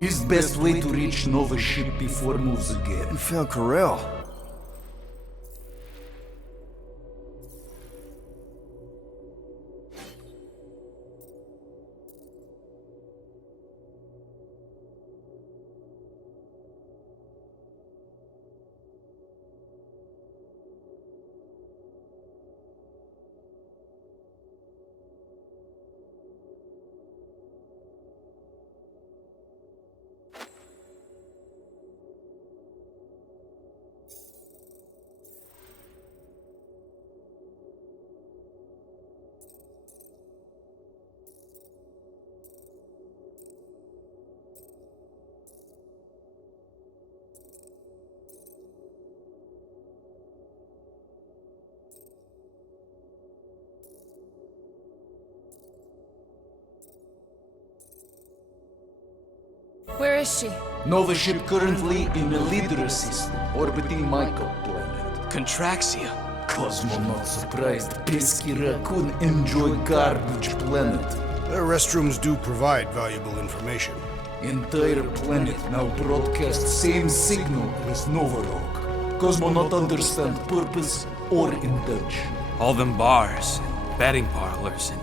Is best way to reach Nova ship before moves again. We found Corel. Where is she? Nova ship currently in a leader system, orbiting Michael planet. Contraxia. Cosmo not surprised, pesky raccoon enjoy garbage planet. Their restrooms do provide valuable information. Entire planet now broadcast same signal as Nova Rock. Cosmo not understand purpose or intention. All them bars, betting parlors, and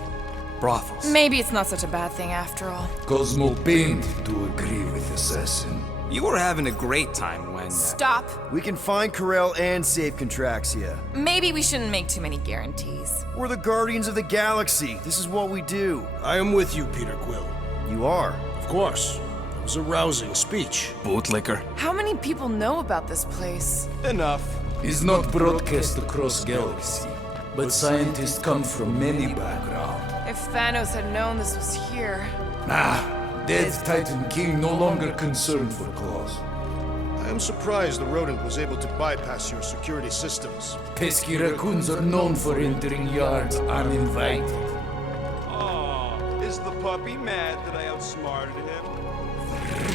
brothels. Maybe it's not such a bad thing after all. Cosmo pained to agree with Assassin. You were having a great time when... Stop. We can find Corel and save Contraxia. Maybe we shouldn't make too many guarantees. We're the Guardians of the Galaxy. This is what we do. I am with you, peterquill. You are. Of course. It was a rousing speech. Bootlicker. How many people know about this place? Enough. Is not broadcast across galaxy, but scientists come from many backgrounds. If Thanos had known this was here... Dead Titan King no longer concerned for claws. I am surprised the rodent was able to bypass your security systems. Pesky raccoons are known for entering yards uninvited. Oh, is the puppy mad that I outsmarted him?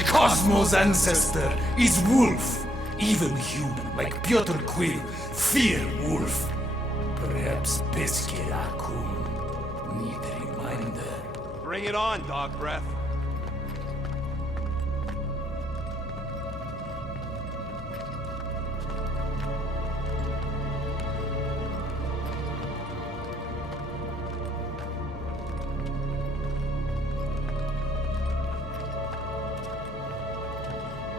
Cosmo's ancestor is wolf. Even human like peterquill fear wolf. Perhaps pesky raccoon need a reminder. Bring it on, dog breath.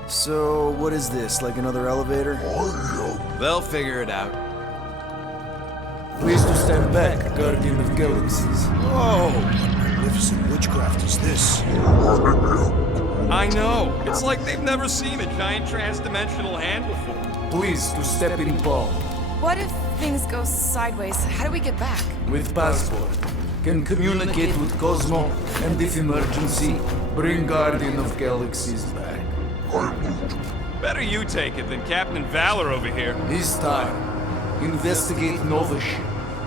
So, what is this? Like another elevator? They'll figure it out. Please to stand back, Guardian of Galaxies. Whoa! What magnificent witchcraft is this? I know. It's like they've never seen a giant trans-dimensional hand before. Please to step in palm. What if things go sideways? How do we get back? With passport. Can communicate with Cosmo, and if emergency, bring Guardian of Galaxies back. Better you take it than Captain Valor over here. This time, investigate Nova ship.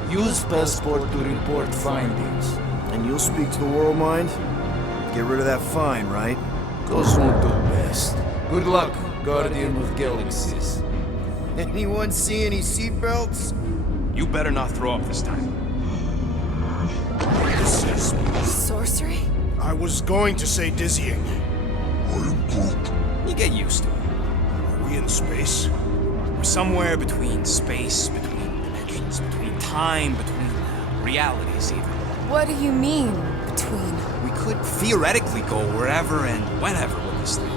Use passport to report findings. And you'll speak to the world mind? Get rid of that fine, right? Cosmo do best. Good luck, Guardian of Galaxies. Anyone see any seatbelts? You better not throw up this time. This is... Sorcery? I was going to say dizzying. You get used to it. Are we in space? We're somewhere between space, between dimensions, between time, between realities even. What do you mean, between? We could theoretically go wherever and whenever with this thing.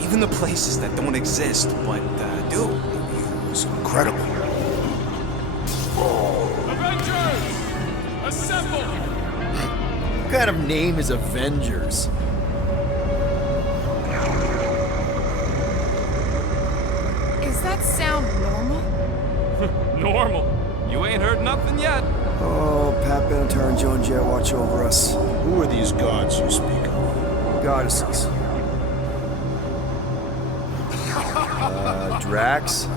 Even the places that don't exist, but do. It was incredible. Avengers! Assemble! What kind of name is Avengers? Is that sound normal? Normal. You ain't heard nothing yet. Oh, Pat Benatar and Joan Jett watch over us. Who are these gods you speak of? Goddesses. Drax?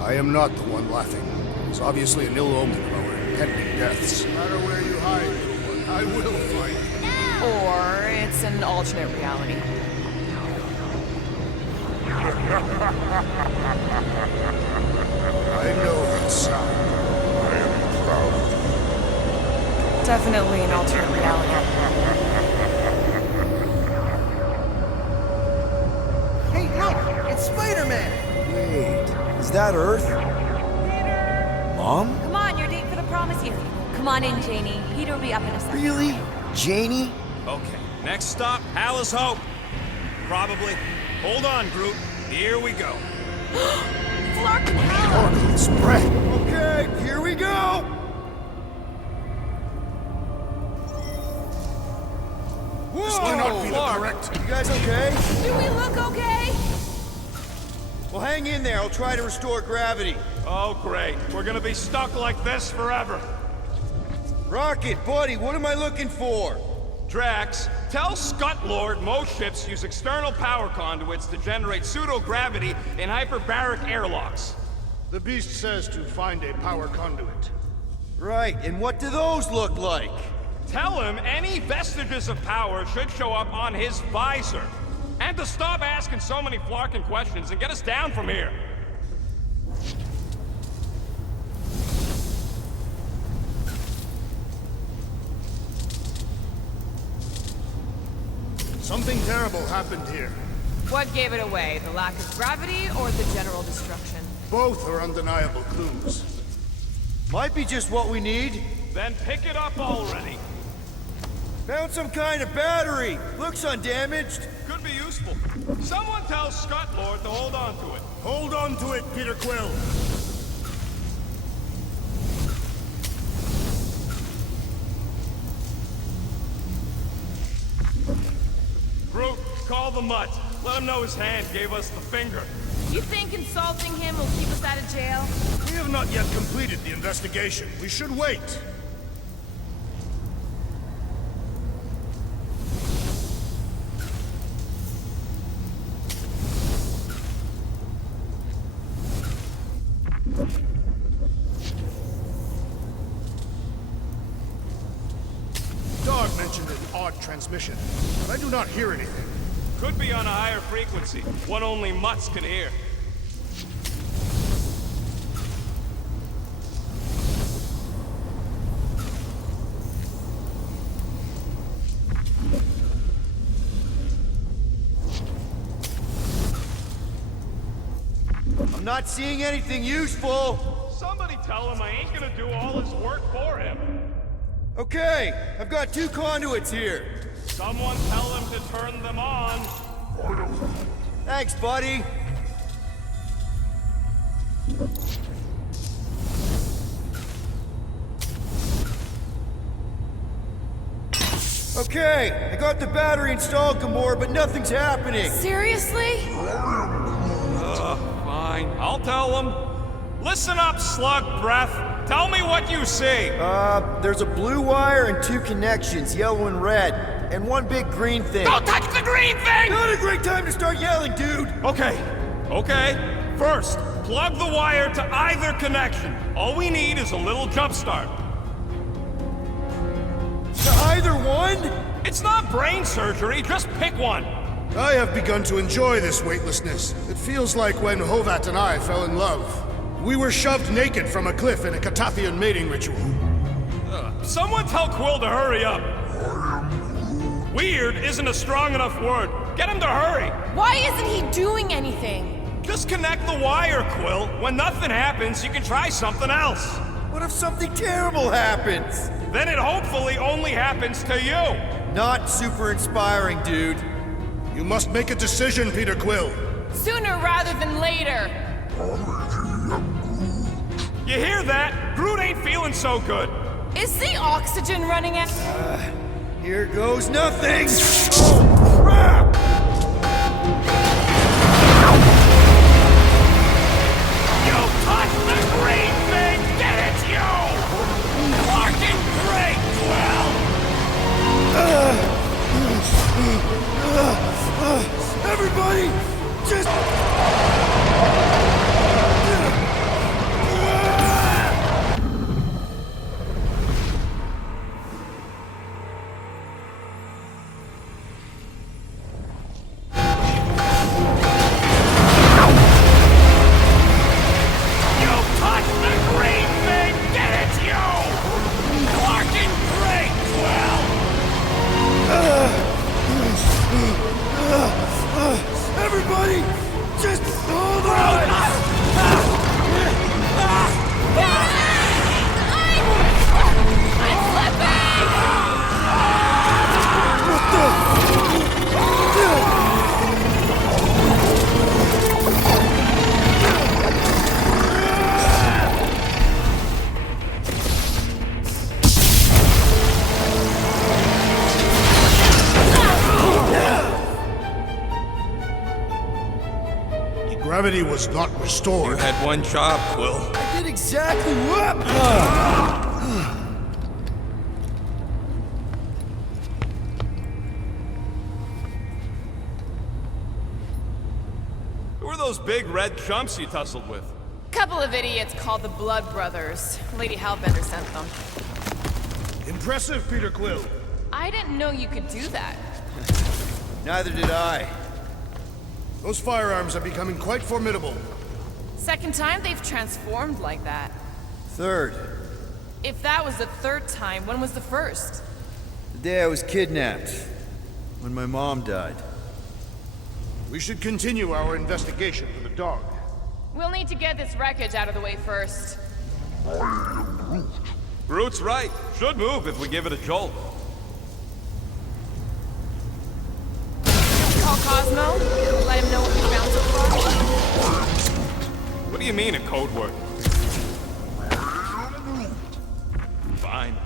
I am not the one laughing. It's obviously an ill omen of our impending deaths. No matter where you hide, little one, I will find you. Or it's an alternate reality. I know that sound. I am proud of you. Definitely an alternate reality. It's Spider-Man! Wait, is that Earth? Mom? Come on, your date for the prom is here. Come on in, Janie. Peter will be up in a second. Really? Janie? Okay, next stop, Alice Hope. Probably. Hold on, Groot. Here we go. Flark and Hal! Spread! Okay, here we go! This may not be the Clark. correct. You guys okay? Do we look okay? Well, hang in there. I'll try to restore gravity. Oh, great. We're gonna be stuck like this forever. Rocket, buddy, what am I looking for? Drax, tell Starlord most ships use external power conduits to generate pseudo-gravity in hyperbaric airlocks. The beast says to find a power conduit. Right, and what do those look like? Tell him any vestiges of power should show up on his visor. And to stop asking so many flarking questions and get us down from here. Something terrible happened here. What gave it away? The lack of gravity or the general destruction? Both are undeniable clues. Might be just what we need. Then pick it up already. Found some kind of battery. Looks undamaged. Could be useful. Someone tell Starlord to hold on to it. Hold on to it, peterquill. Groot, call the mutt. Let him know his hand gave us the finger. You think insulting him will keep us out of jail? We have not yet completed the investigation. We should wait. Dog mentioned an odd transmission, but I do not hear anything. Could be on a higher frequency, one only mutts can hear. I'm not seeing anything useful. Somebody tell him I ain't gonna do all his work for him. Okay, I've got 2 conduits here. Someone tell him to turn them on. Thanks, buddy. Okay, I got the battery installed, Gamora, but nothing's happening. Seriously? Fine, I'll tell him. Listen up, slug breath. Tell me what you see. There's a blue wire and 2 connections, yellow and red, and 1 big green thing. Don't touch the green thing! Not a great time to start yelling, dude! Okay. First, plug the wire to either connection. All we need is a little jump start. To either one? It's not brain surgery, just pick one. I have begun to enjoy this weightlessness. It feels like when Hovat and I fell in love. We were shoved naked from a cliff in a Catathian mating ritual. Someone tell Quill to hurry up. Weird isn't a strong enough word. Get him to hurry. Why isn't he doing anything? Just connect the wire, Quill. When nothing happens, you can try something else. What if something terrible happens? Then it hopefully only happens to you. Not super inspiring, dude. You must make a decision, peterquill. Sooner rather than later. You hear that? Groot ain't feeling so good. Is the oxygen running out? Here goes nothing! Oh, crap! You touched the green thing! Get it, you! Fucking great, Quill! Everybody, just... gravity was not You restored. had one job, Quill. I did exactly what? Who are those big red chumps you tussled with? Couple of idiots called the Blood Brothers. Lady Hellbender sent them. Impressive, Peterquill. I didn't know you could do that. Neither did I. Those firearms are becoming quite formidable. Second time they've transformed like that. Third, If that was the third time, when was the first? the day I was kidnapped. When my mom died. We should continue our investigation for the dog. We'll need to get this wreckage out of the way first. Groot's right. Should move if we give it a jolt. Call Cosmo. Let him know what we found so far. What do you mean, a code word? Fine.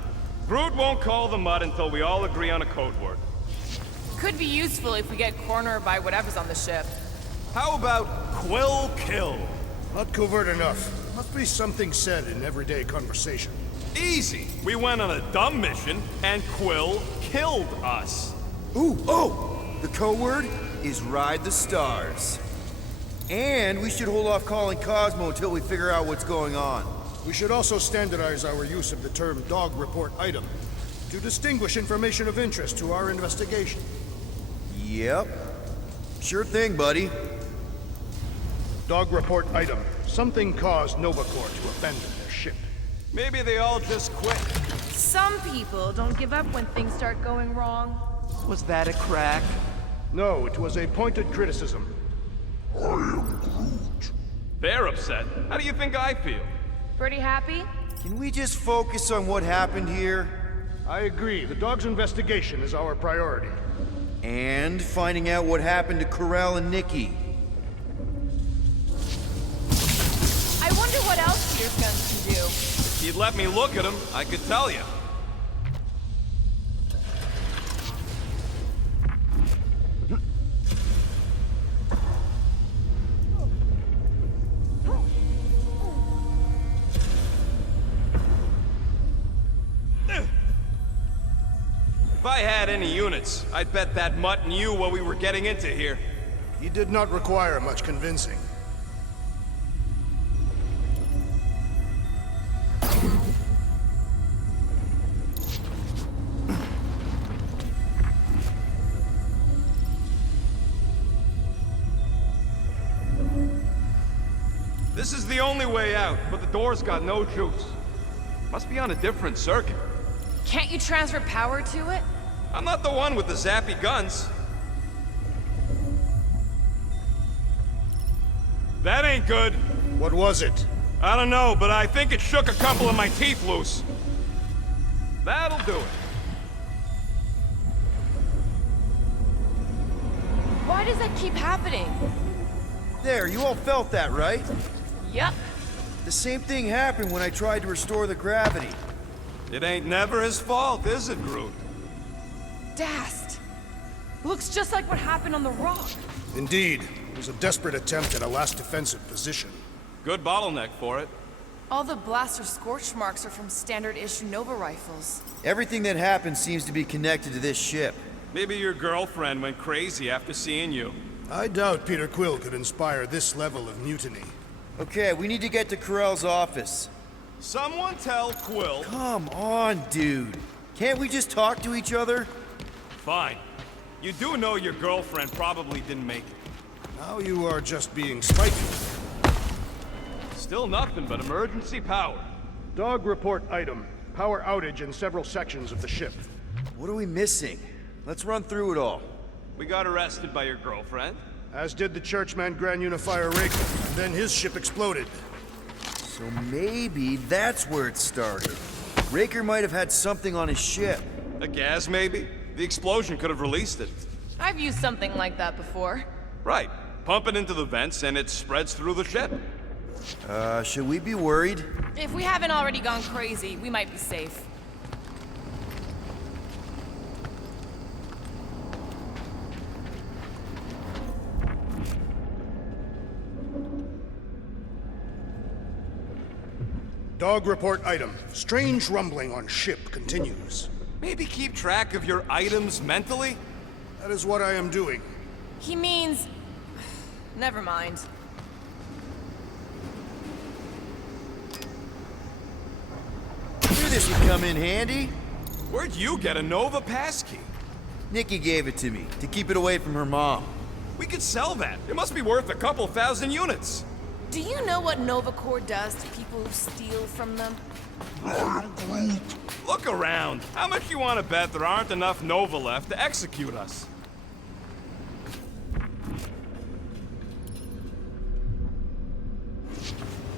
Groot won't call the mud until we all agree on a code word. Could be useful if we get cornered by whatever's on the ship. How about Quill Kill? Not covert enough. Must be something said in everyday conversation. Easy. We went on a dumb mission, and Quill killed us. Ooh, oh! The code word is Ride the Stars. And we should hold off calling Cosmo until we figure out what's going on. We should also standardize our use of the term dog report item to distinguish information of interest to our investigation. Yep. Sure thing, buddy. Dog report item. Something caused Novacorps to abandon their ship. Maybe they all just quit. Some people don't give up when things start going wrong. Was that a crack? No, it was a pointed criticism. They're upset. How do you think I feel? Pretty happy? Can we just focus on what happened here? I agree. The dog's investigation is our priority. And finding out what happened to Corell and Nikki. I wonder what else Peter's guns can do. If you'd let me look at them, I could tell you. If I had any units, I'd bet that mutt knew what we were getting into here. He did not require much convincing. This is the only way out, but the door's got no juice. Must be on a different circuit. Can't you transfer power to it? I'm not the one with the zappy guns. That ain't good. What was it? I don't know, but I think it shook a couple of my teeth loose. That'll do it. Why does that keep happening? There, you all felt that, right? Yup. The same thing happened when I tried to restore the gravity. It ain't never his fault, is it, Groot? Dast. Looks just like what happened on the rock. Indeed. It was a desperate attempt at a last defensive position. Good bottleneck for it. All the blaster scorch marks are from standard-issue Nova rifles. Everything that happened seems to be connected to this ship. Maybe your girlfriend went crazy after seeing you. I doubt Peterquill could inspire this level of mutiny. Okay, we need to get to Corell's office. Someone tell Quill. Come on, dude. Can't we just talk to each other? Fine. You do know your girlfriend probably didn't make it. Now you are just being spiteful. Still nothing but emergency power. Dog report item. Power outage in several sections of the ship. What are we missing? Let's run through it all. We got arrested by your girlfriend. As did the churchman Grand Unifier Raker. And then his ship exploded. So maybe that's where it started. Raker might have had something on his ship. A gas, maybe? The explosion could have released it. I've used something like that before. Right. Pump it into the vents and it spreads through the ship. Should we be worried? If we haven't already gone crazy, we might be safe. Dog report item. Strange rumbling on ship continues. Maybe keep track of your items mentally? That is what I am doing. He means... Never mind. Knew this would come in handy. Where'd you get a Nova passkey? Nikki gave it to me, to keep it away from her mom. We could sell that. It must be worth a couple thousand units. Do you know what novacorps does to people who steal from them? Look around. How much you want to bet there aren't enough Nova left to execute us?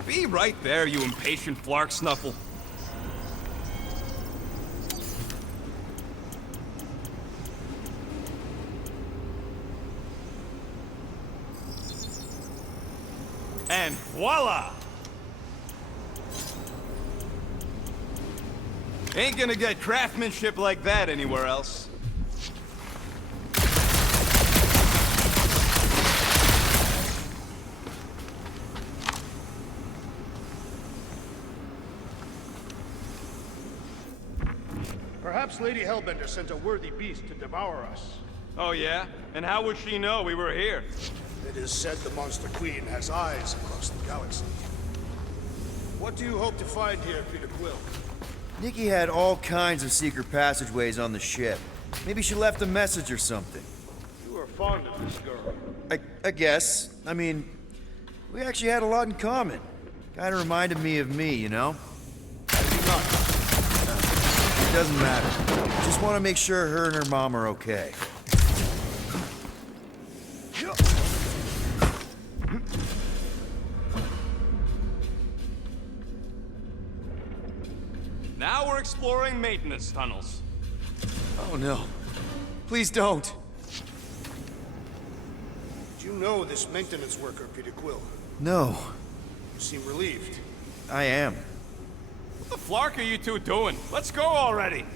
Be right there, you impatient flark snuffle. And voila! Ain't gonna get craftsmanship like that anywhere else. Perhaps Lady Hellbender sent a worthy beast to devour us. Oh yeah? And how would she know we were here? It is said the Monster Queen has eyes across the galaxy. What do you hope to find here, peterquill? Nikki had all kinds of secret passageways on the ship. Maybe she left a message or something. You are fond of this girl. I guess. I mean, we actually had a lot in common. Kinda reminded me of me, you know? I do not. It doesn't matter. Just want to make sure her and her mom are okay. Now we're exploring maintenance tunnels. Oh no. Please don't. Do you know this maintenance worker, peterquill? No. You seem relieved. I am. What the flark are you two doing? Let's go already!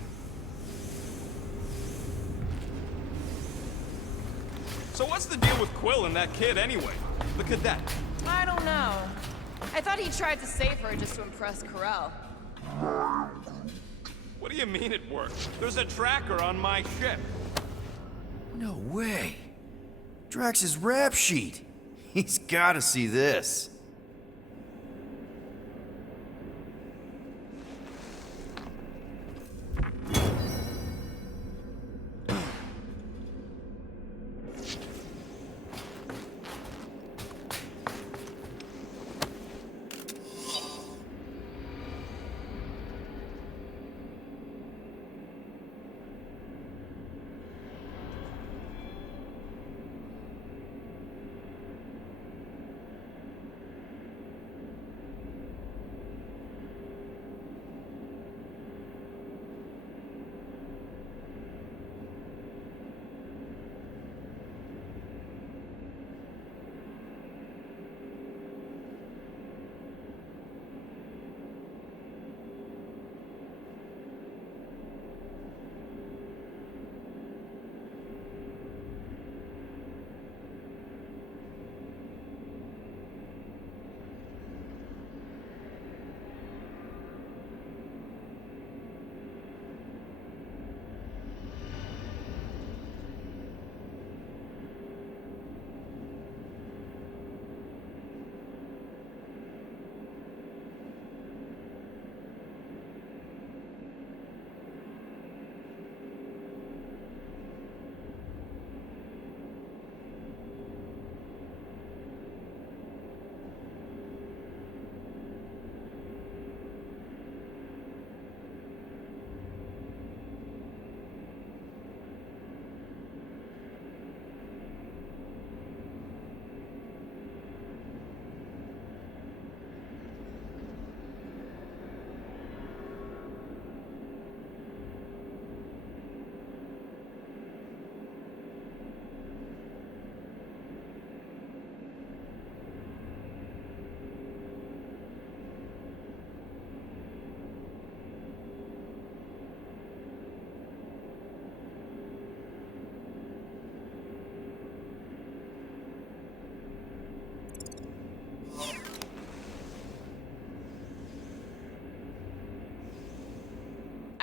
So what's the deal with Quill and that kid anyway? The cadet. I don't know. I thought he tried to save her just to impress Corel. What do you mean it worked? There's a tracker on my ship. No way. Drax's rap sheet. He's gotta see this.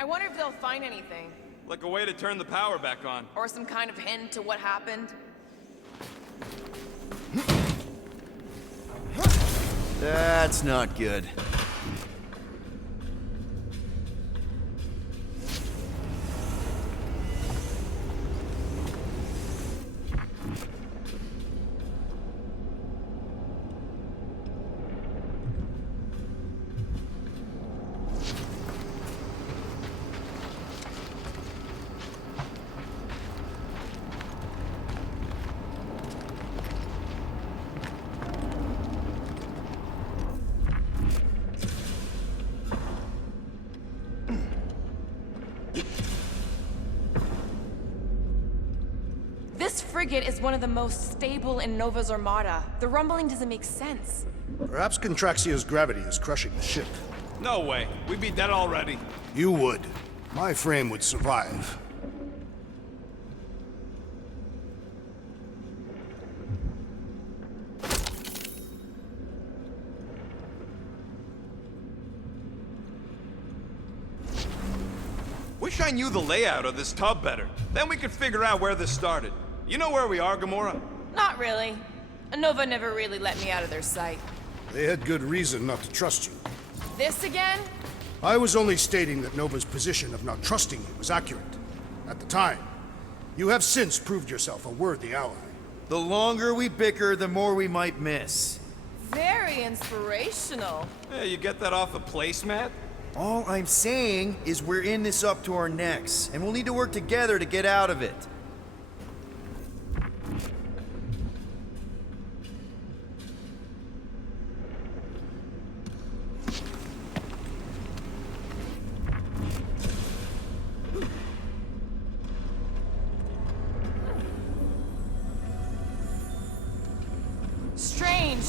I wonder if they'll find anything. Like a way to turn the power back on. Or some kind of hint to what happened. That's not good. This frigate is one of the most stable in Nova's armada. The rumbling doesn't make sense. Perhaps Contraxia's gravity is crushing the ship. No way. We'd be dead already. You would. My frame would survive. Wish I knew the layout of this tub better. Then we could figure out where this started. You know where we are, Gamora? Not really. Nova never really let me out of their sight. They had good reason not to trust you. This again? I was only stating that Nova's position of not trusting you was accurate. At the time. You have since proved yourself a worthy ally. The longer we bicker, the more we might miss. Very inspirational. Yeah, you get that off a placemat? All I'm saying is we're in this up to our necks, and we'll need to work together to get out of it. Strange.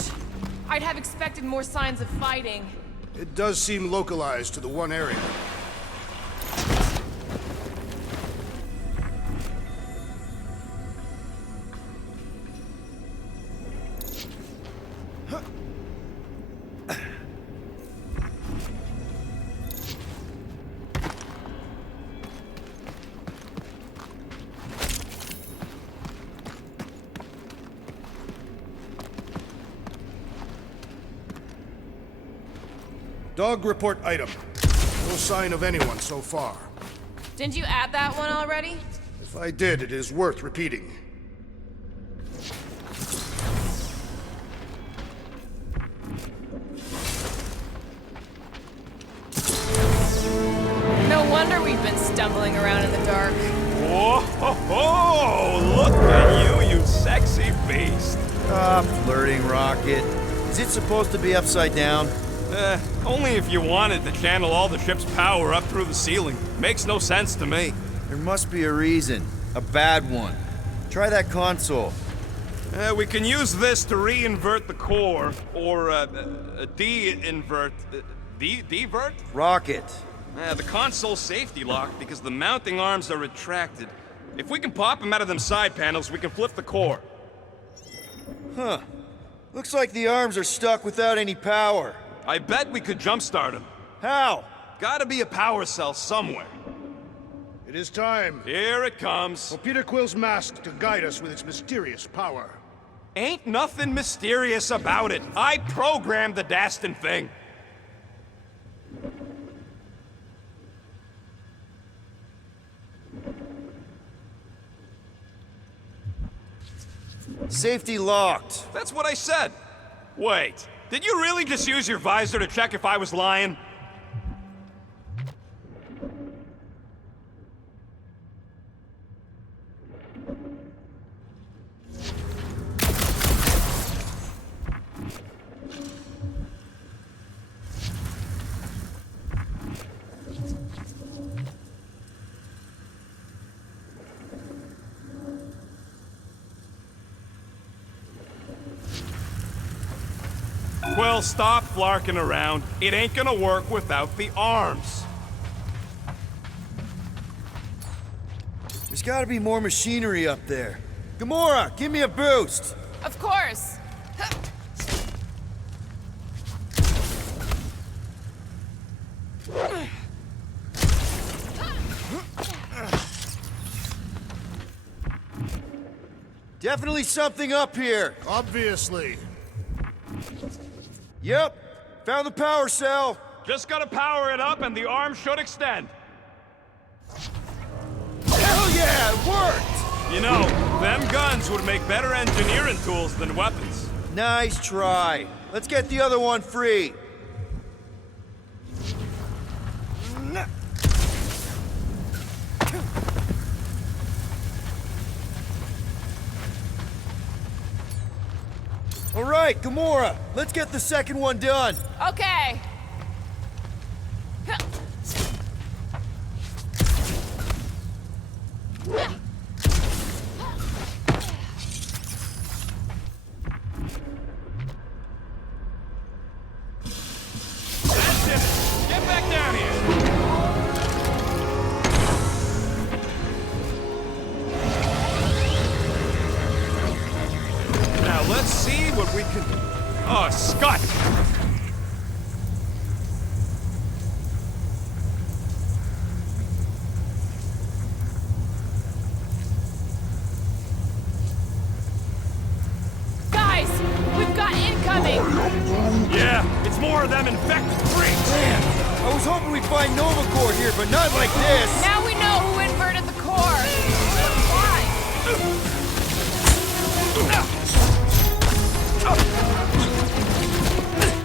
I'd have expected more signs of fighting. It does seem localized to the one area. Dog report item. No sign of anyone so far. Didn't you add that one already? If I did, it is worth repeating. No wonder we've been stumbling around in the dark. Whoa, ho, ho! Look at you, you sexy beast! Stop flirting, Rocket. Is it supposed to be upside down? Only if you wanted to channel all the ship's power up through the ceiling. Makes no sense to me. There must be a reason. A bad one. Try that console. We can use this to re-invert the core, or de-invert... Divert? Rocket. The console's safety locked because the mounting arms are retracted. If we can pop them out of them side panels, we can flip the core. Huh. Looks like the arms are stuck without any power. I bet we could jumpstart them. How? Gotta be a power cell somewhere. It is time Here it comes. for peterquill's mask to guide us with its mysterious power. Ain't nothing mysterious about it. I programmed the dastin' thing. Safety locked. That's what I said. Wait, did you really just use your visor to check if I was lying? Well, stop flarking around. It ain't gonna work without the arms. There's gotta be more machinery up there. Gamora, give me a boost! Of course. Definitely something up here. Obviously. Yep, found the power cell. Just gotta power it up and the arm should extend. Hell yeah, it worked! You know, them guns would make better engineering tools than weapons. Nice try. Let's get the other one free. All right, Gamora, let's get the second one done. Okay. That's it! Get back down here! Now let's see what we can... Oh, Scott! Guys, we've got incoming. Yeah, it's more of them infected freaks! Man, I was hoping we'd find novacorps here, but not like this. Now we know who inverted the core. Why?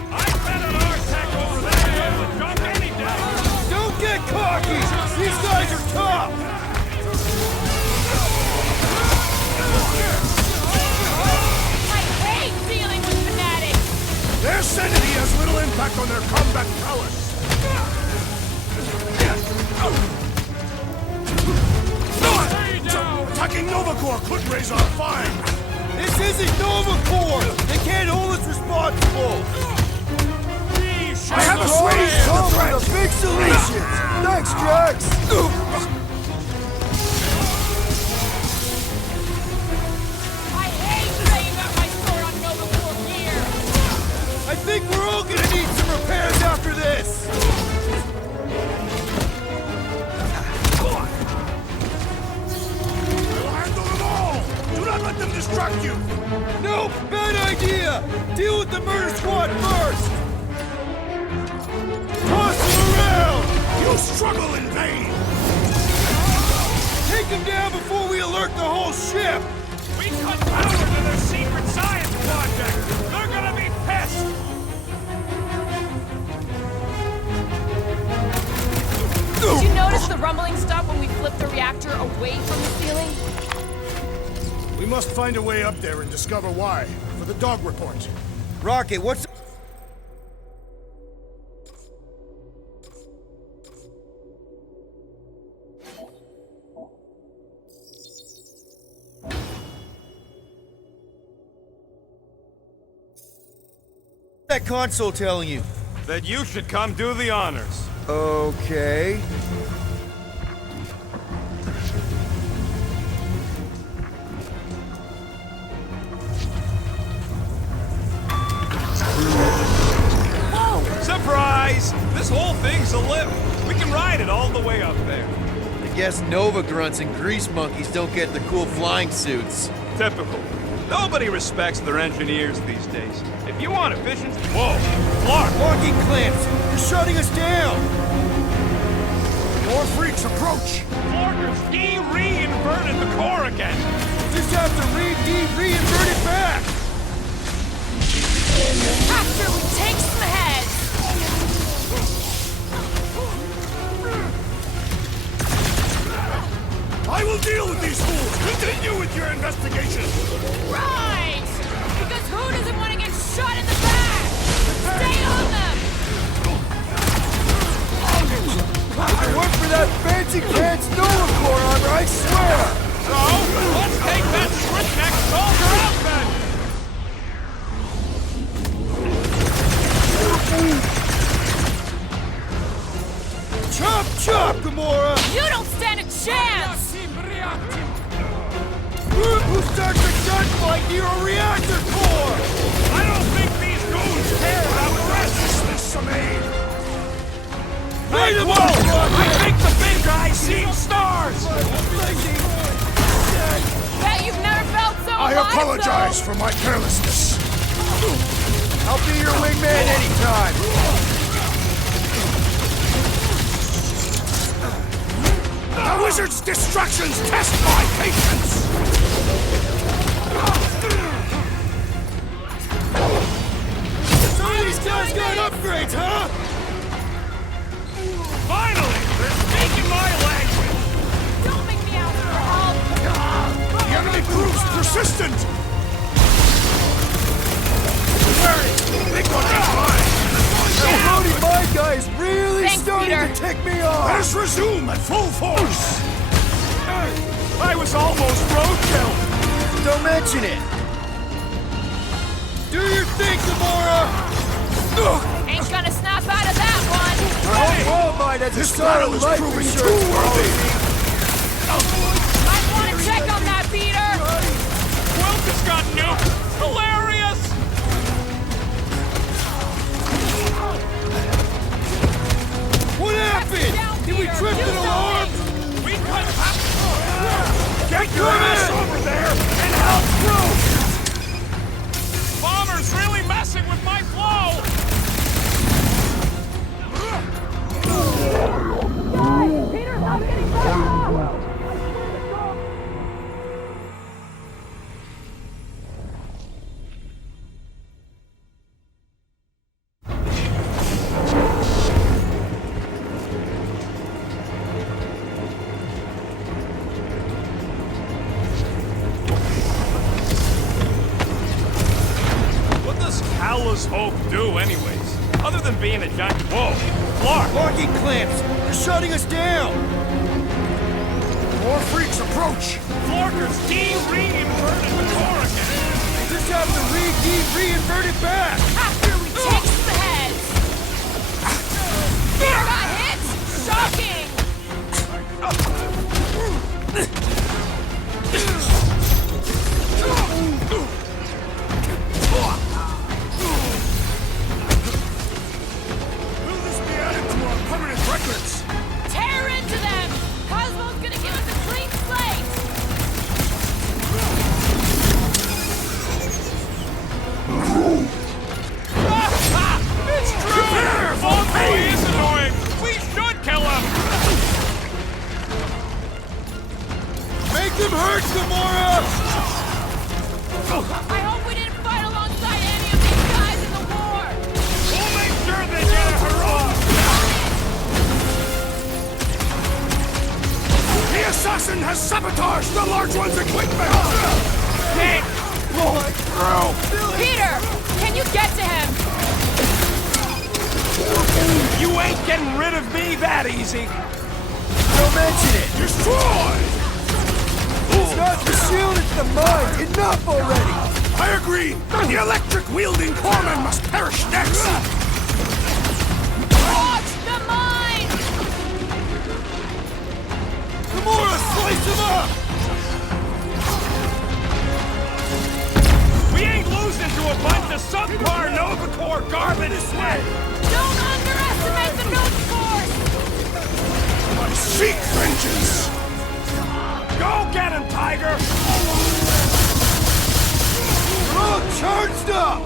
I bet an R-Tech over there is able to jump any day! Don't get cocky! These guys are tough! I hate dealing with fanatics. Their sanity has little impact on their combat prowess. Attacking Novacorps could raise our fine. This isn't novacorps! They can't hold us responsible! I have a Swedish Come threat. with a big solution! Thanks, Drax! I hate laying out my sword on novacorps gear. I think we're all gonna need some repairs after this! We'll handle them all. Do not let them distract you. No! Bad idea! Deal with the murder squad first! Toss them around! You struggle in vain. Take them down before we alert the whole ship! We cut power to their secret science project! They're gonna be pissed! Did you notice the rumbling stopped when we flipped the reactor away from the ceiling? We must find a way up there and discover why. For the dog report. Rocket, what's... that console telling you? That you should come do the honors. Okay. Surprise! This whole thing's a lift. We can ride it all the way up there. I guess Nova grunts and grease monkeys don't get the cool flying suits. Typical. Nobody respects their engineers these days. If you want efficiency... Whoa! Clark! Locking clamps! You're shutting us down! More freaks approach. Clarkers de-reinverted the core again! Just have to reinvert it back! After we take some heads! I will deal with these fools. Continue with your investigation. Right! Because who doesn't want to get shot in the back? Stay on them! I work for that fancy pants novacorps armor, I swear! So, let's take that switch-neck soldier out then! Chop, chop, Gamora! You don't stand a chance! Who starts a gunfight near a reactor core? I don't think these goons care about the rest! This some aid. Light them Whoa! up! I think the big guy's seen stars! Bet you've never felt so I apologize for my carelessness. I'll be your wingman anytime. The wizard's distractions test my patience! Some of these guys got upgrades, huh? Finally! They're speaking my language! Don't make me ask for help! The enemy proves persistent! Big one is mine! That floating mind guy is really Thanks, starting Peter. to tick me off! Let us resume at full force! I was almost roadkill! Don't mention it! Do your thing, Gamora! Ain't gonna snap out of that one! Oh, mine has a This battle is life proving insurance too worthy! I wanna check on that, Peter! Quilt has got nuked! Hilarious! What happened? Did we trip an alarm? We could have... Get your ass over there and help Groot! Bomber's really messing with my flow! Peter, stop getting back! What does Callous Hope do anyways? Other than being a giant... Whoa! Clark! Locking clamps! They're shutting us down! More freaks approach! Florker's de-reinverted the core again! Just have to re-invert it back! After we take the heads! Peter got hit! Shocking! Will this be added to our permanent records? Tear into them! Cosmo's gonna give us a clean slate! It's true! Voltboy is annoying! We should kill him! Make them hurt, Gamora! I hope we didn't fight alongside any of these guys in the war! We'll make sure they get a hurrah! The assassin has sabotaged the large one's equipment! Hey! Peter! Can you get to him? You ain't getting rid of me that easy! Don't mention it! Destroy! It's not the shield, it's the mind! Enough already! I agree! The electric-wielding corpsman must perish next! Watch the mine! Gamora, slice him up! We ain't losing to a bunch of subpar novacorps garbage sweat! Don't underestimate the novacorps! I seek vengeance! Go get him, Tiger! We're all charged up!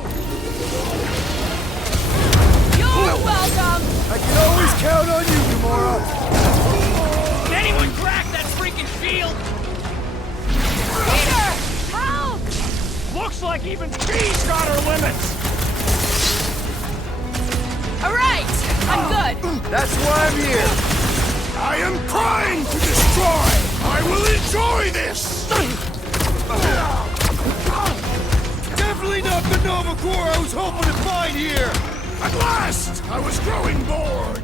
You're welcome! I can always count on you, Gamora! Did anyone crack that freaking shield? Peter! Help! Looks like even she's got her limits! Alright! I'm good! That's why I'm here! I am trying to destroy! I will enjoy this! Definitely not the novacorps I was hoping to find here! At last! I was growing bored!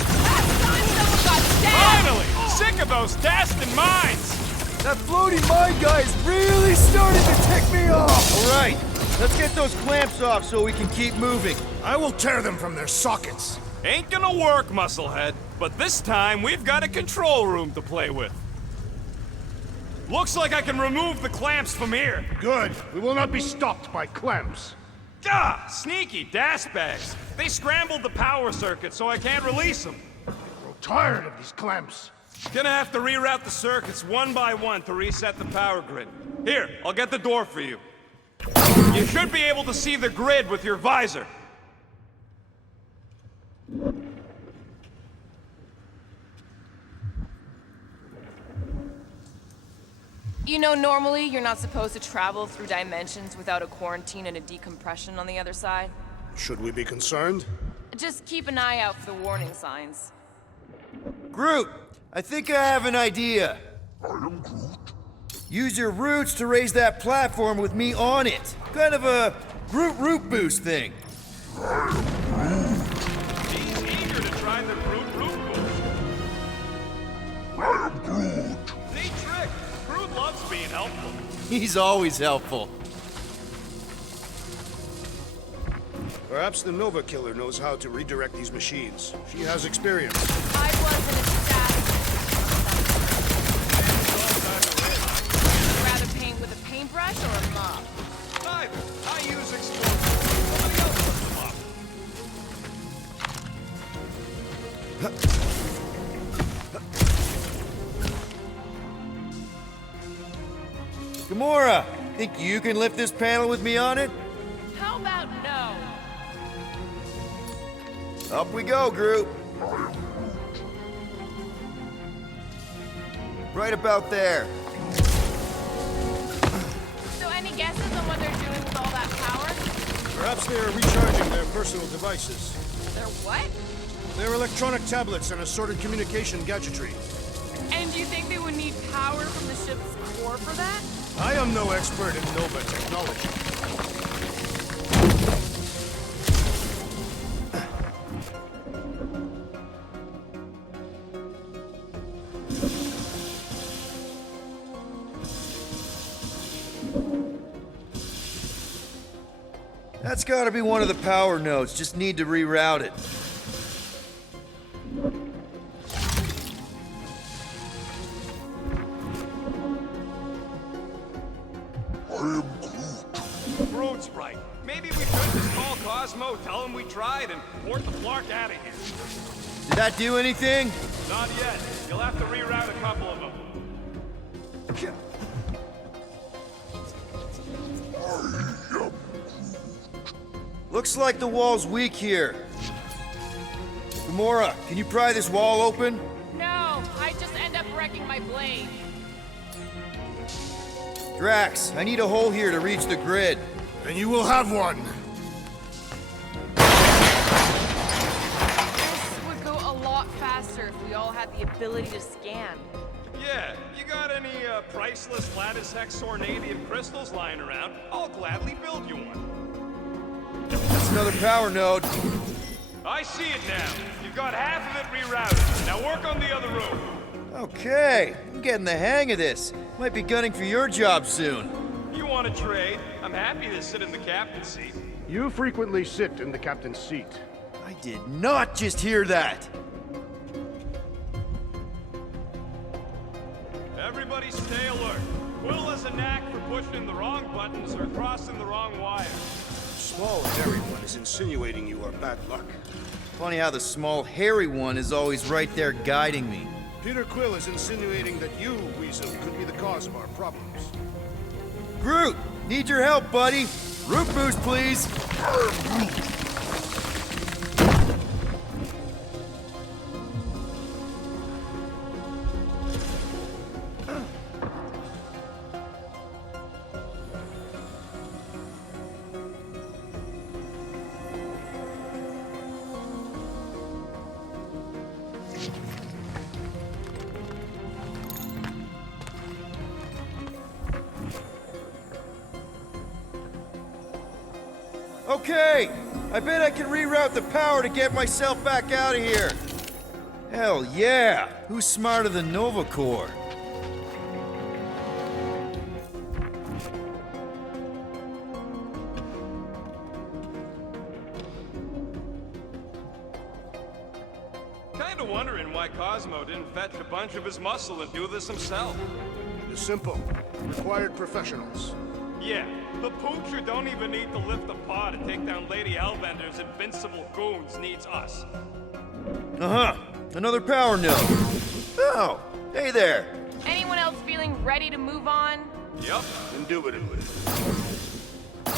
Last time someone got stabbed! Finally! Sick of those Dastan mines! That floating mind guy is really starting to tick me off! Alright, let's get those clamps off so we can keep moving. I will tear them from their sockets. Ain't gonna work, Musclehead. But this time, we've got a control room to play with. Looks like I can remove the clamps from here. Good. We will not be stopped by clamps. Ah, sneaky das bags. They scrambled the power circuit, so I can't release them. I'm tired of these clamps. Gonna have to reroute the circuits one by one to reset the power grid. Here, I'll get the door for you. You should be able to see the grid with your visor. You know, normally you're not supposed to travel through dimensions without a quarantine and a decompression on the other side. Should we be concerned? Just keep an eye out for the warning signs. Groot, I think I have an idea. I am Groot. Use your roots to raise that platform with me on it. Kind of a Groot root boost thing. He's eager to try the Groot root boost. I am Groot. Neat trick. Groot loves being helpful. He's always helpful. Perhaps the Nova Killer knows how to redirect these machines. She has experience. I wasn't a staff. Rather paint with a paintbrush or a mop? Neither. I use explosives. Somebody else puts them up. Gamora, think you can lift this panel with me on it? How about no? Up we go, Groot. Right about there. So any guesses on what they're doing with all that power? Perhaps they are recharging their personal devices. They're what? Their electronic tablets and assorted communication gadgetry. And do you think they would need power from the ship's core for that? I am no expert in Nova technology. That's gotta be one of the power nodes. Just need to reroute it. Groot's right. Maybe we should just call Cosmo, tell him we tried, and port the Flark out of here. Did that do anything? Not yet. You'll have to reroute a couple of them. Looks like the wall's weak here. Gamora, can you pry this wall open? No, I just end up wrecking my blade. Drax, I need a hole here to reach the grid. Then you will have one. This would go a lot faster if we all had the ability to scan. Yeah, you got any priceless lattice hex ornadium crystals lying around? I'll gladly build you one. That's another power node. I see it now. You've got half of it rerouted. Now work on the other room. Okay, I'm getting the hang of this. Might be gunning for your job soon. You want to trade? I'm happy to sit in the captain's seat. You frequently sit in the captain's seat. I did not just hear that. Everybody stay alert. Quill has a knack for pushing the wrong buttons or crossing the wrong wire. Small hairy one is insinuating you are bad luck. Funny how the small hairy one is always right there guiding me. Peterquill is insinuating that you, Weasel, could be the cause of our problems. Groot, need your help, buddy. Root boost, please. Okay, I bet I can reroute the power to get myself back out of here. Hell yeah, who's smarter than novacorps? Kinda wondering why Cosmo didn't fetch a bunch of his muscle and do this himself. It is simple. Required professionals. Yeah, the poocher don't even need to lift a paw to take down Lady Hellbender's invincible goons needs us. Uh-huh, another power node. Oh, hey there. Anyone else feeling ready to move on? Yep. Indubitably.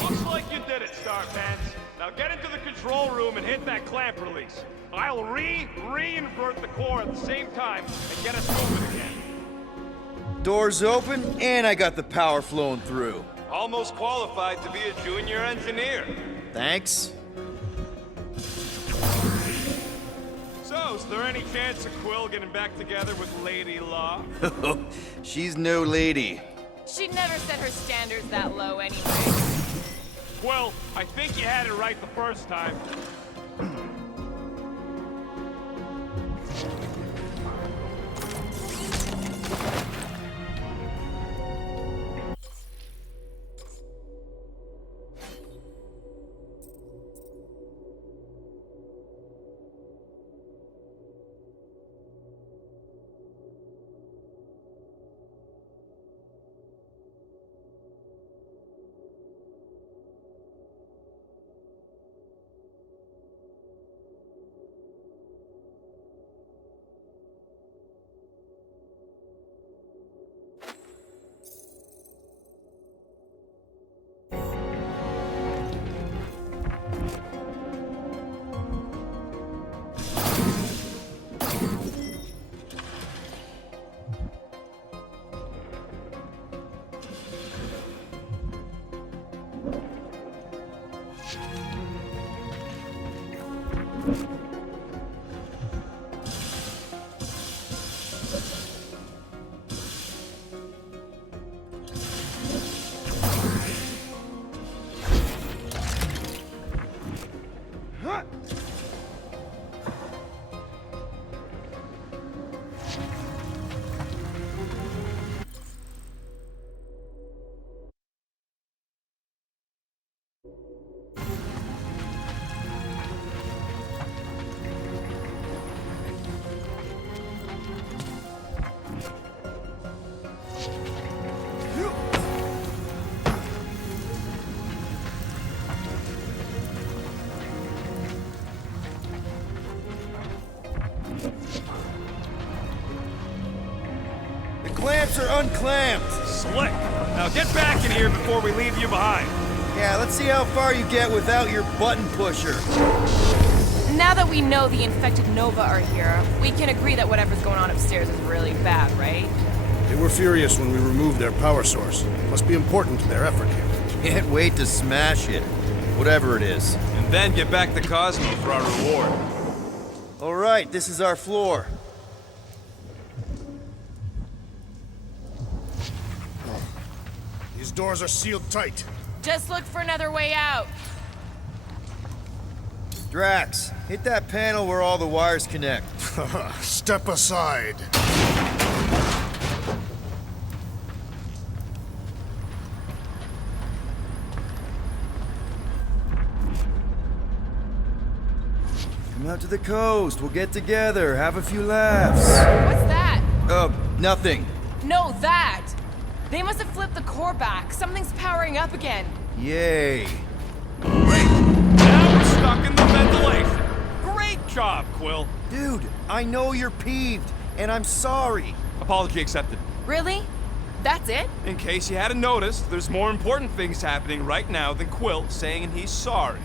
Looks like you did it, Starpants. Now get into the control room and hit that clamp release. I'll re-invert the core at the same time and get us moving again. Doors open, and I got the power flowing through. Almost qualified to be a junior engineer. Thanks. So, is there any chance of Quill getting back together with Lady Law? She's no lady. She'd never set her standards that low anyway. Well, I think you had it right the first time. Clamps are unclamped. Slick. Now get back in here before we leave you behind. Yeah, let's see how far you get without your button pusher. Now that we know the infected Nova are here, we can agree that whatever's going on upstairs is really bad, right? They were furious when we removed their power source. Must be important to their effort here. Can't wait to smash it. Whatever it is. And then get back to Cosmo for our reward. All right, this is our floor. These doors are sealed tight. Just look for another way out. Drax, hit that panel where all the wires connect. Step aside. Come out to the coast. We'll get together, have a few laughs. What's that? Nothing. No, that! They must have flipped the core back. Something's powering up again. Yay. Great. Now we're stuck in the ventilation. Great job, Quill. Dude, I know you're peeved, and I'm sorry. Apology accepted. Really? That's it? In case you hadn't noticed, there's more important things happening right now than Quill saying he's sorry.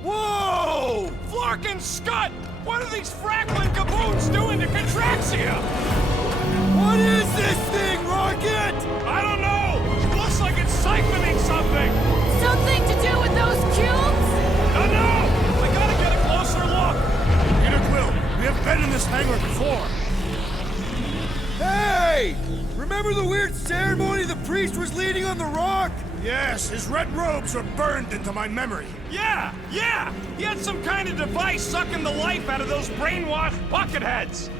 Whoa! Flarkin' Scud! What are these Frackland gaboons doing to Contraxia? What is this thing, Rocket? I don't know! Looks like it's siphoning something! Something to do with those cubes? No! We gotta get a closer look! Peter Quill, we have been in this hangar before. Hey! Remember the weird ceremony the priest was leading on the rock? Yes, his red robes are burned into my memory. Yeah! He had some kind of device sucking the life out of those brainwashed bucketheads!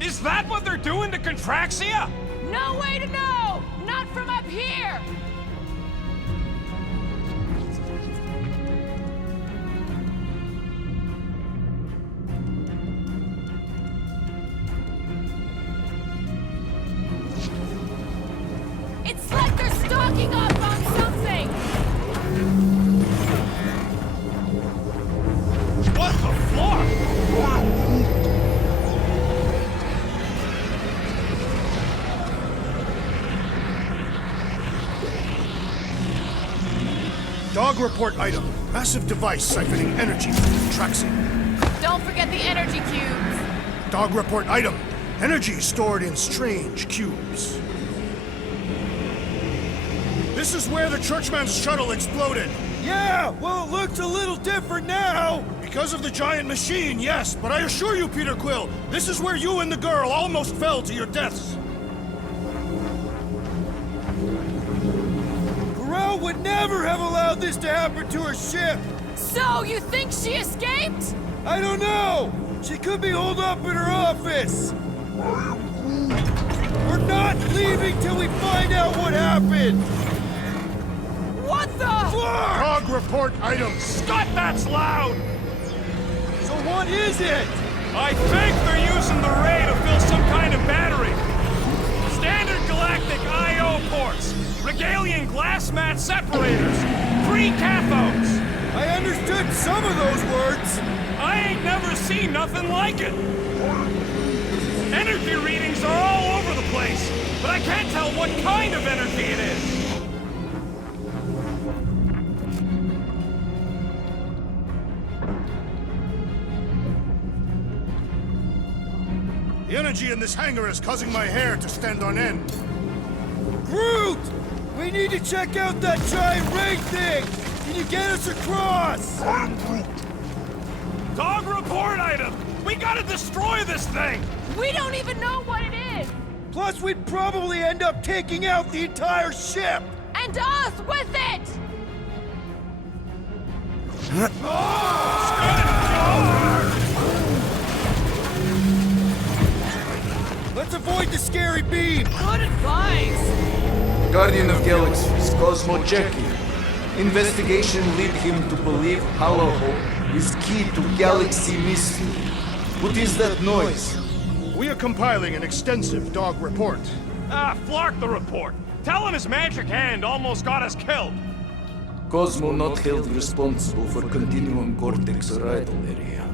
Is that what they're doing to Contraxia? No way to know! Not from up here! picking up on something! What the floor? Dog report item. Massive device siphoning energy from Traxing. Don't forget the energy cubes! Dog report item. Energy stored in strange cubes. This is where the Churchman's shuttle exploded. Yeah, well, it looks a little different now. Because of the giant machine, yes, but I assure you, Peterquill, this is where you and the girl almost fell to your deaths. Corral would never have allowed this to happen to her ship. So, you think she escaped? I don't know. She could be holed up in her office. We're not leaving till we find out what happened. What the? Dog report item. Scott, that's loud! So what is it? I think they're using the ray to fill some kind of battery. Standard galactic I/O ports, Regalian glass mat separators, 3 cathodes. I understood some of those words. I ain't never seen nothing like it. Energy readings are all over the place, but I can't tell what kind of energy it is. The energy in this hangar is causing my hair to stand on end. Groot! We need to check out that giant ray thing! Can you get us across? Dog report item! We gotta destroy this thing! We don't even know what it is! Plus, we'd probably end up taking out the entire ship! And us with it! Let's avoid the scary beam! Good advice! Guardian of Galaxies, Cosmo checking. Investigation lead him to believe Hollow is key to galaxy mystery. What is that noise? We are compiling an extensive dog report. Flark the report. Tell him his magic hand almost got us killed. Cosmo not held responsible for Continuum Cortex arrival area.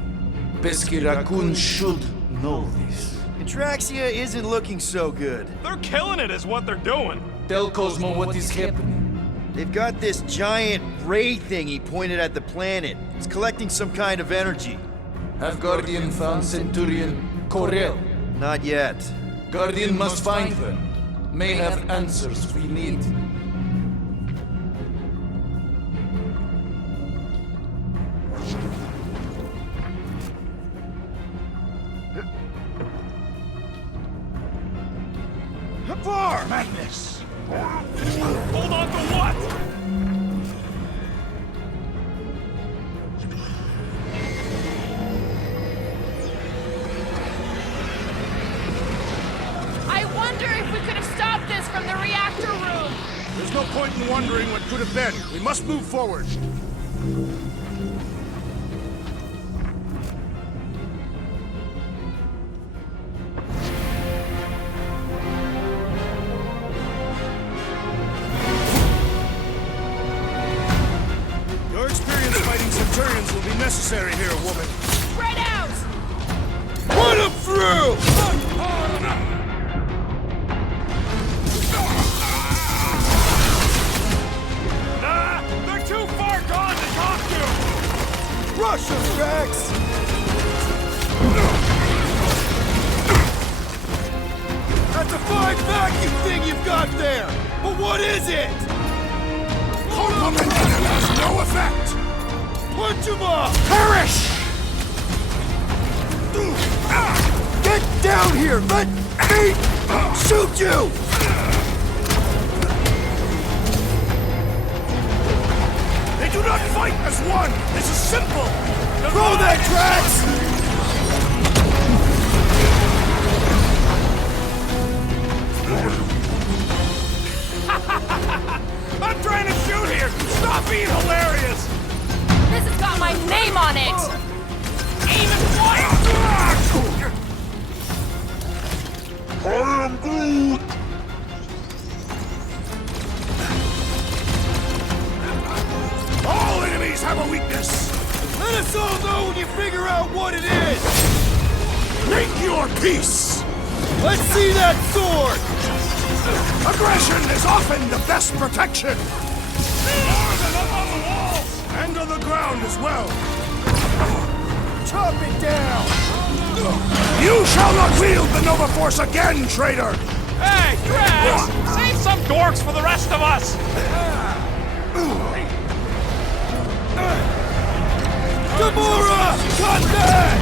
Pesky Raccoon should know this. Contraxia isn't looking so good. They're killing it is what they're doing. Tell Cosmo what is happening. They've got this giant ray thing he pointed at the planet. It's collecting some kind of energy. Have Guardian found Centurion Corel? Not yet. Guardian must find her. May have answers we need. Far! Madness! Hold on to what? I wonder if we could have stopped this from the reactor room! There's no point in wondering what could have been. We must move forward. Your experience fighting Centurions will be necessary here, woman. Spread out! Put him through! Nah, they're too far gone to talk to. Rush him, Drax! That's a fine vacuum thing you've got there! But what is it? Cold momentum has no effect! Punch him off! Perish! Get down here! Let me shoot you! They do not fight as one! This is simple! Throw that, Drax! I'm trying to shoot here! Stop being hilarious! This has got my name on it! Aim it wide! I am Groot! for peace! Let's see that sword! Aggression is often the best protection! More than up on the walls! And on the ground as well! Chop it down! You shall not wield the Nova Force again, traitor! Hey, Drax! Save some dorks for the rest of us! Gamora! Cut that!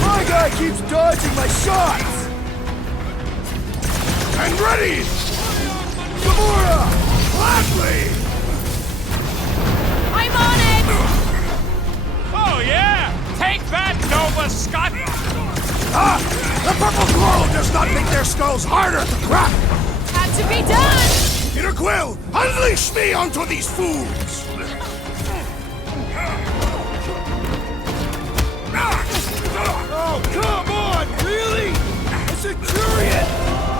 My guy keeps dodging my shots! And ready! Gamora! Gladly! I'm on it! Oh yeah! Take that, Nova Scott! Ah! The purple glow does not make their skulls harder to crack! Had to be done! Peterquill, unleash me onto these fools! Oh, come on! Really? A Centurion!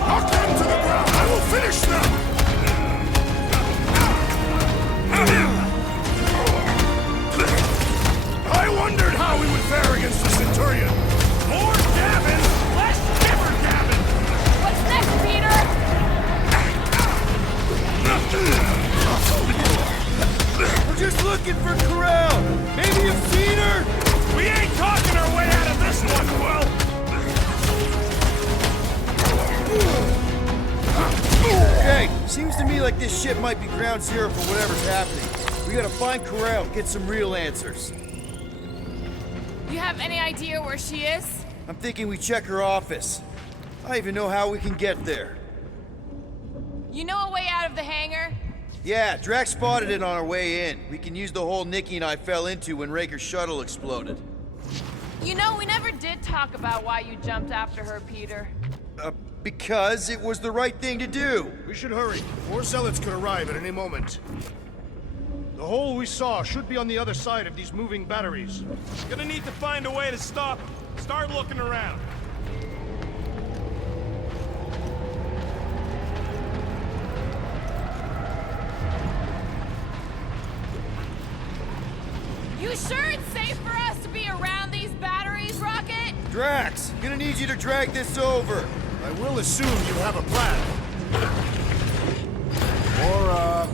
Knock them to the ground! I will finish them! I wondered how we would fare against the Centurion! More dabbing, less jibber dabbing! What's next, Peter? We're just looking for Corral! Maybe you've seen her? We ain't talking our way out of this one, Quill! Hey, seems to me like this ship might be ground zero for whatever's happening. We gotta find Corral, get some real answers. You have any idea where she is? I'm thinking we check her office. I don't even know how we can get there. You know a way out of the hangar? Yeah, Drax spotted it on our way in. We can use the hole Nikki and I fell into when Raker's shuttle exploded. You know, we never did talk about why you jumped after her, Peter. Because it was the right thing to do. We should hurry. More zealots could arrive at any moment. The hole we saw should be on the other side of these moving batteries. Gonna need to find a way to stop them. Start looking around. You sure it's safe for us to be around these batteries, Rocket? Drax, gonna need you to drag this over. I will assume you have a plan. Or,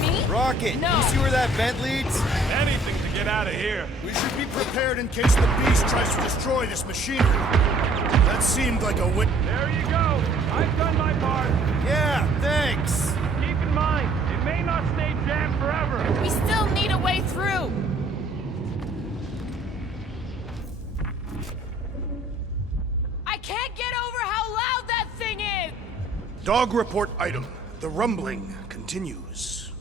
Me? Rocket, No. you see where that vent leads? Anything to get out of here. we should be prepared in case the beast tries to destroy this machinery. That seemed like a wit. There you go. I've done my part. Yeah, thanks. Keep in mind, it may not stay jammed forever. We still need a way through. I can't get over how loud that thing is! Dog report item. The rumbling continues.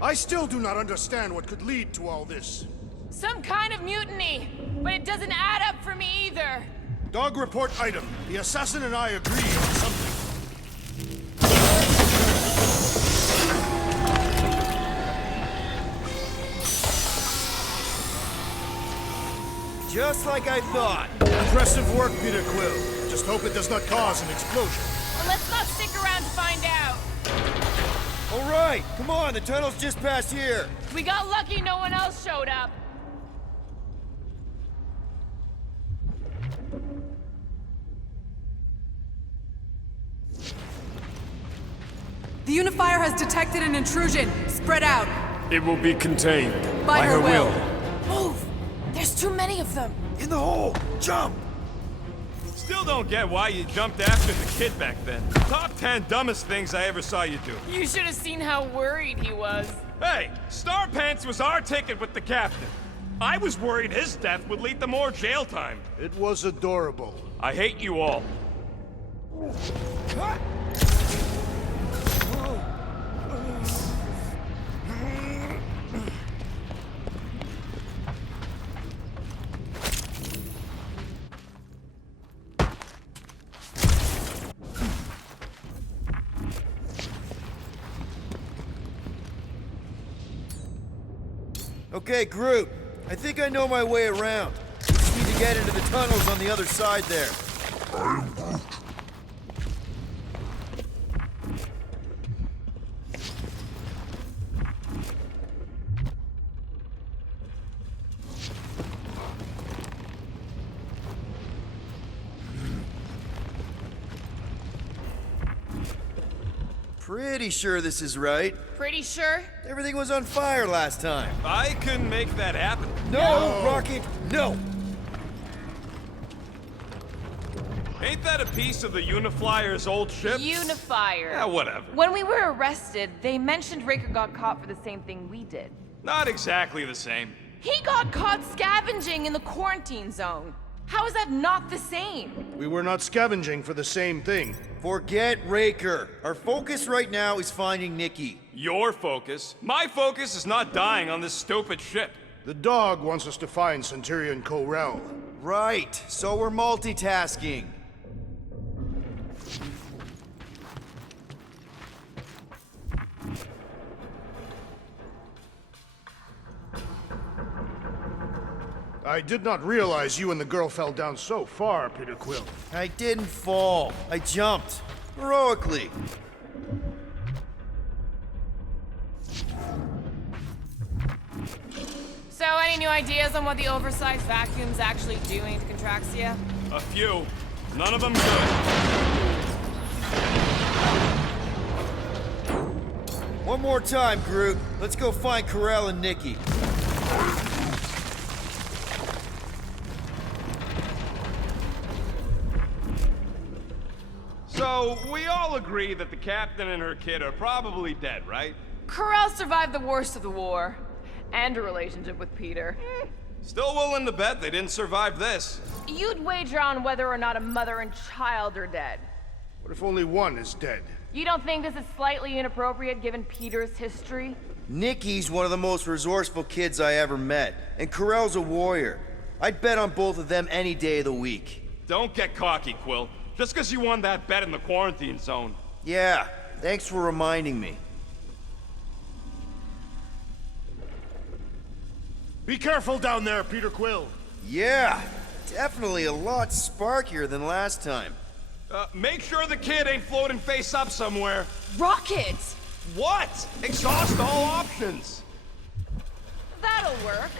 I still do not understand what could lead to all this. Some kind of mutiny, but it doesn't add up for me either. Dog report item. The assassin and I agree on something. Just like I thought. Impressive work, Peterquill. Just hope it does not cause an explosion. Well, let's not stick around to find out. All right, come on, the tunnel's just past here. We got lucky no one else showed up. The Unifier has detected an intrusion. Spread out. It will be contained. By her will. Move! There's too many of them. In the hole, jump! Still don't get why you jumped after the kid back then. Top 10 dumbest things I ever saw you do. You should have seen how worried he was. Hey, Star Pants was our ticket with the captain. I was worried his death would lead to more jail time. It was adorable. I hate you all. Okay, Groot. I think I know my way around. We just need to get into the tunnels on the other side there. Pretty sure this is right. Pretty sure? Everything was on fire last time. I couldn't make that happen. No, Rocket, no! Ain't that a piece of the Uniflyer's old ship? Unifier. Yeah, whatever. When we were arrested, they mentioned Raker got caught for the same thing we did. Not exactly the same. He got caught scavenging in the quarantine zone. How is that not the same? We were not scavenging for the same thing. Forget Raker. Our focus right now is finding Nikki. Your focus. My focus is not dying on this stupid ship. The dog wants us to find Centurion Corel. Right, so we're multitasking. I did not realize you and the girl fell down so far, Peterquill. I didn't fall. I jumped. Heroically. So, any new ideas on what the oversized vacuum's actually doing to Contraxia? A few. None of them good. One more time, Groot. Let's go find Corel and Nikki. So, we all agree that the captain and her kid are probably dead, right? Corel survived the worst of the war. And a relationship with Peter. Still willing to bet they didn't survive this. You'd wager on whether or not a mother and child are dead. What if only one is dead? You don't think this is slightly inappropriate given Peter's history? Nikki's one of the most resourceful kids I ever met, and Corel's a warrior. I'd bet on both of them any day of the week. Don't get cocky, Quill. Just because you won that bet in the quarantine zone. Yeah, thanks for reminding me. Be careful down there, Peterquill. Yeah, definitely a lot sparkier than last time. Make sure the kid ain't floating face up somewhere. Rockets! What? Exhaust all options. That'll work.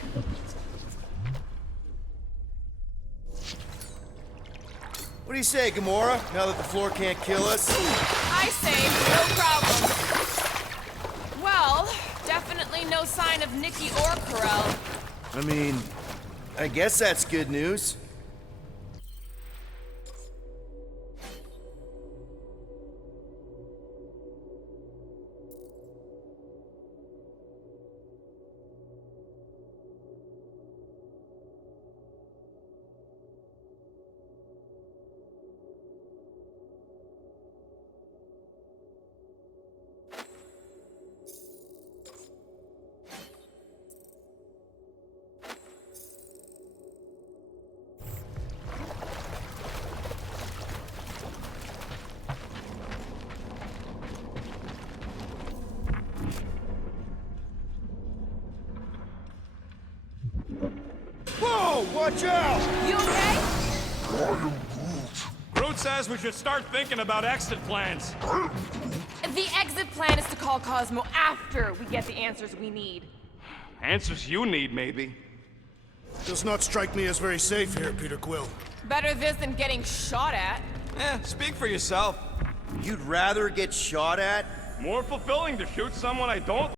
What do you say, Gamora, now that the floor can't kill us? I say, no problem. Well, definitely no sign of Nikki or Corel. I mean, I guess that's good news. Whoa, watch out! You okay? Groot says we should start thinking about exit plans. The exit plan is to call Cosmo after we get the answers we need. Answers you need, maybe. Does not strike me as very safe here, Peterquill. Better this than getting shot at. Speak for yourself. You'd rather get shot at? More fulfilling to shoot someone I don't